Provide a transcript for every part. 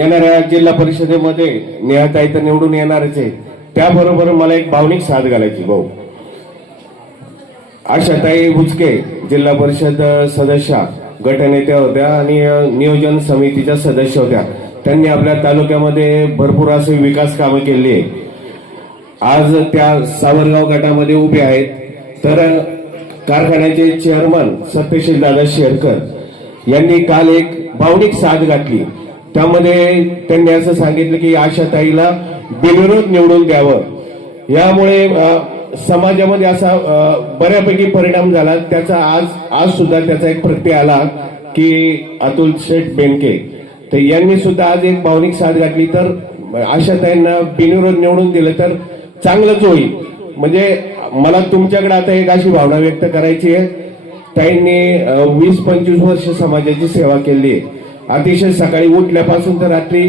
येणाऱ्या जिल्हा परिषदेमध्ये नेहाताई तर निवडून येणारच आहे, त्याबरोबर मला एक भावनिक साथ घालायची भाऊ. आशाताई बुचके जिल्हा परिषद सदस्या गटनेत्या होत्या आणि नियोजन समितीच्या सदस्य होत्या. त्यांनी आपल्या तालुक्यामध्ये भरपूर असे विकास कामे केली आहे. आज त्या सावरगाव गटामध्ये उभे आहेत. तर कारखान्याचे चेअरमन सत्यशील दादा शेरकर यांनी काल एक भावनिक साथ घातली. त्यामध्ये त्यांनी असं सांगितलं की आशाताईला बिनविरोध निवडून द्यावं. यामुळे समाजामध्ये असा बऱ्यापैकी परिणाम झाला. त्याचा आज सुद्धा त्याचा एक प्रत्यय आला की अतुल शेठ बेनके तर यांनी सुद्धा आज एक भावनिक साथ घातली. तर आशाताईंना बिनविरोध निवडून दिलं तर चांगलंच होईल. म्हणजे मला तुमच्याकडे आता एक अशी भावना व्यक्त करायची आहे. ताईंनी 20-25 वर्ष समाजाची सेवा केली आहे. अतिशय सकाळी उठल्यापासून तर रात्री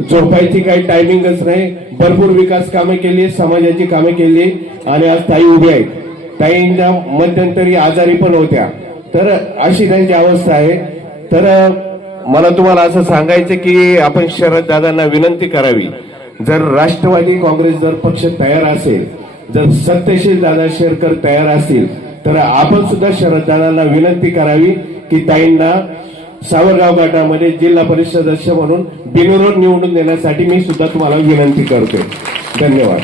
झोपायची काही टायमिंगच नाही. भरपूर विकास कामे केली, समाजाची कामे केली आणि आज ताई उभ्या आहेत. ताईंच्या मध्यंतरी आजारी पण होत्या. तर अशी त्यांची अवस्था आहे. तर मला तुम्हाला असं सांगायचं की आपण शरद दादांना विनंती करावी, जर राष्ट्रवादी काँग्रेस जर पक्ष तयार असेल, जर सत्यशील दादा शेरकर तयार असतील तर आपण सुद्धा शरद दादांना विनंती करावी की ताईंना सावरगाव गटामध्ये जिल्हा परिषद सदस्य म्हणून बिनविरोध निवडून देण्यासाठी मी सुद्धा तुम्हाला विनंती करतोय. धन्यवाद.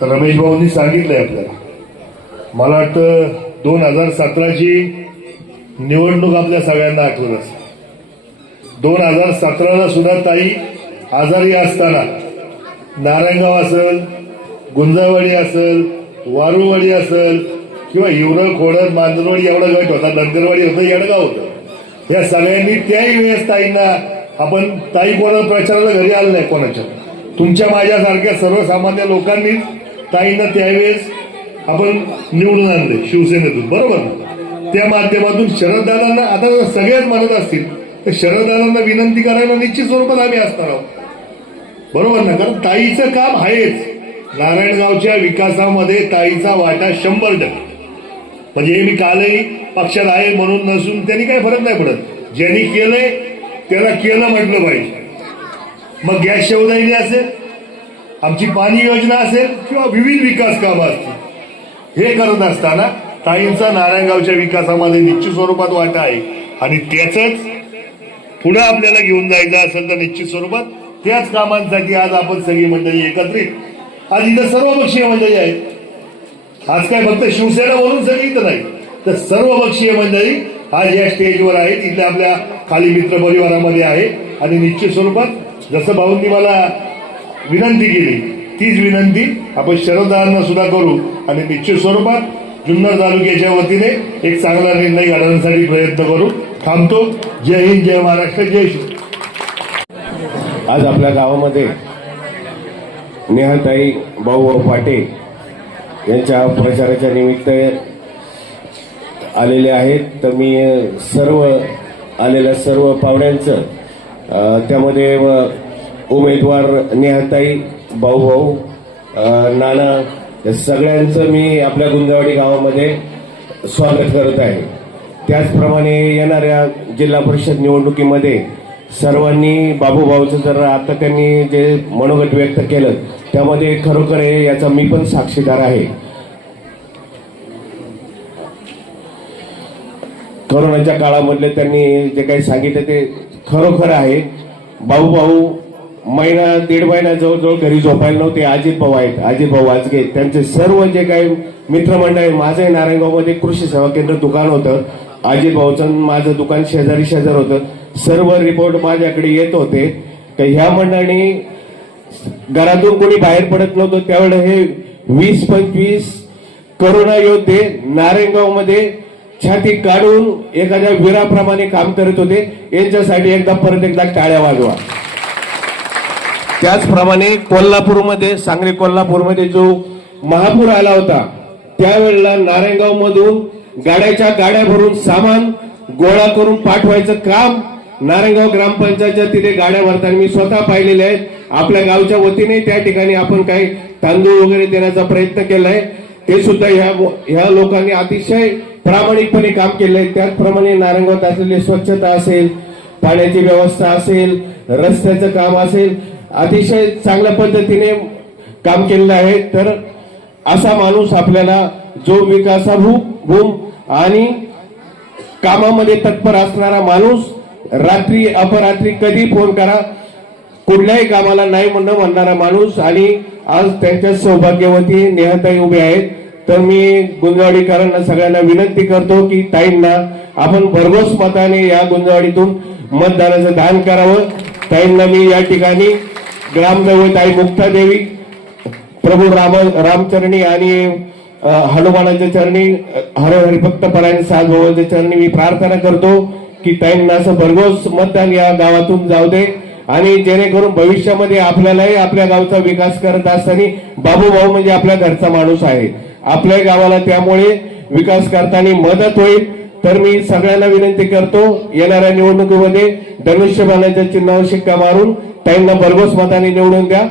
तर रमेश भाऊंनी सांगितलंय आपल्याला. मला वाटतं 2017ची निवडणूक आपल्या सगळ्यांना आठवत असेल. 2017ला सुद्धा ताई आजारी असताना नारायणगाव असेल, गुंजावाडी असेल, वारुवाडी असेल किंवा हिवरं खोडद मांजरवाडी एवढा गट होता, नंदरवाडी होतं, येडगाव होतं. या सगळ्यांनी त्याही वेळेस ताईंना आपण ताई कोणा प्रचाराला घरी आलं नाही कोणाच्या. तुमच्या माझ्यासारख्या सर्वसामान्य लोकांनीच ताईंना त्यावेळेस आपण निवडून आणले शिवसेनेतून, बरोबर. त्या माध्यमातून शरददादांना आता सगळेच म्हणत असतील तर शरददादांना विनंती करायला निश्चित स्वरूपात आम्ही असणार आहोत, बरोबर ना. कारण ताईचं काम आहेच. नारायणगावच्या विकासामध्ये ताईचा वाटा 100%. म्हणजे हे मी कालही पक्षात आहे म्हणून नसून त्यांनी काही फरक नाही पडत. ज्यांनी केलंय त्याला केलं म्हटलं पाहिजे. मग गॅस शेवदाईने असेल, आमची पाणी योजना असेल किंवा विविध विकास कामं असतील, हे करत असताना ताईंचा नारायणगावच्या विकासामध्ये निश्चित स्वरूपात वाटा आहे. आणि त्याच पुढे आपल्याला घेऊन जायचं असेल तर निश्चित स्वरूपात त्याच कामांसाठी आज आपण सगळी मंडळी एकत्रित, आज इथं सर्वपक्षीय मंडळी आहेत. आज काय फक्त शिवसेना म्हणून सगळी इथं नाही, तर सर्वपक्षीय मंडळी आज या स्टेजवर आहेत. इथल्या आपल्या खाली मित्र परिवारामध्ये आहे. आणि निश्चित स्वरूपात जसं भाऊंनी मला विनंती केली तीच विनंती आपण शरददादांना सुद्धा करू आणि निश्चित स्वरूपात जुन्नर तालुक्याच्या वतीने एक चांगला निर्णय काढण्यासाठी प्रयत्न करू. थांबतो. जय हिंद, जय महाराष्ट्र, जय श्री. आज आपल्या गावामध्ये नेहाताई भाऊ पाटे यांच्या प्रचाराच्या निमित्त आलेले आहेत. तर मी सर्व आलेल्या सर्व पाहुण्यांचं, त्यामध्ये उमेदवार नेहाताई, भाऊ नाना, या सगळ्यांचं मी आपल्या गुंजावाडी गावामध्ये स्वागत करत आहे. त्याचप्रमाणे येणाऱ्या जिल्हा परिषद निवडणुकीमध्ये सर्वांनी बाबूभाऊचं जर आता त्यांनी जे मनोगत व्यक्त केलं त्यामध्ये खरोखर याचा मी पण साक्षीदार आहे. कोरोनाच्या काळामधले त्यांनी जे काही सांगितलं ते खरोखर आहे. भाऊ महिना दीड महिना जवळजवळ घरी झोपायला नव्हते. अजित भाऊ आहेत, अजित भाऊ वाजगे, त्यांचे सर्व जे काही मित्रमंडळ आहे. माझं नारायणगावमध्ये कृषी सेवा केंद्र दुकान होतं. अजित भाऊचं माझं दुकान शेजारी होतं. सर्व रिपोर्ट माझ्याकडे येत होते. तर ह्या मंडळाने घरातून कोणी बाहेर पडत नव्हतं. त्यावेळेस हे 20-25 कोरोना योद्धे नारायणगावमध्ये छाती काढून एखाद्या वीराप्रमाणे काम करत होते. यांच्यासाठी परत एकदा टाळ्या वाजवा. त्याचप्रमाणे कोल्हापूरमध्ये, सांगली कोल्हापूरमध्ये जो महापूर आला होता त्यावेळेला नारायणगाव मधून गाड्या भरून सामान गोळा करून पाठवायचं काम नारायणगाव ग्रामपंचायतच्या तिथे गाड्या भरताना मी स्वतः पाहिलेले आहेत. आपल्या गावच्या वतीने त्या ठिकाणी आपण काही तांदूळ वगैरे देण्याचा प्रयत्न केलाय. ते सुद्धा ह्या लोकांनी अतिशय प्रामाणिकपणे काम केलंय. त्याचप्रमाणे नारायणगावात असलेली स्वच्छता असेल पाण्याची व्यवस्था असेल, रस्त्याचं काम असेल, अतिशय चांगल्या पद्धतीने काम केलेलं आहे. तर असा माणूस आपल्याला, जो विकासाभूम आणि कामामध्ये तत्पर असणारा माणूस, रात्री अपरात्री कधी फोन करा, कुठल्याही कामाला नाही म्हणणारा माणूस, आणि आज त्यांच्या सौभाग्यवती नेहाताई उभे आहेत. तर मी गुंजवाडीकरांना सगळ्यांना विनंती करतो की ताईंना आपण भरघोस मताने या गुंजवाडीतून मतदानाचं दान करावं. ताईंना मी या ठिकाणी ग्रामदैवत आई मुक्तादेवी, प्रभू रामचरणी आणि हनुमानाच्या चरणी, हर हरिभक्त परायण साधूच्या चरणी मी प्रार्थना करतो की ताईंना असं भरघोस मतदान या गावातून जाऊ दे, आणि जेणेकरून भविष्यामध्ये आपल्यालाही आपल्या गावचा विकास करत असताना बाबू भाऊ म्हणजे आपल्या घरचा माणूस आहे, आपल्या गावाला त्यामुळे विकास करताना मदत होईल. तर मी सगळ्यांना विनंती करतो, येणाऱ्या निवडणुकीमध्ये धनुष्यबाणाच्या चिन्हावर शिक्का मारून ताईंना भरघोस मताने निवडून द्या.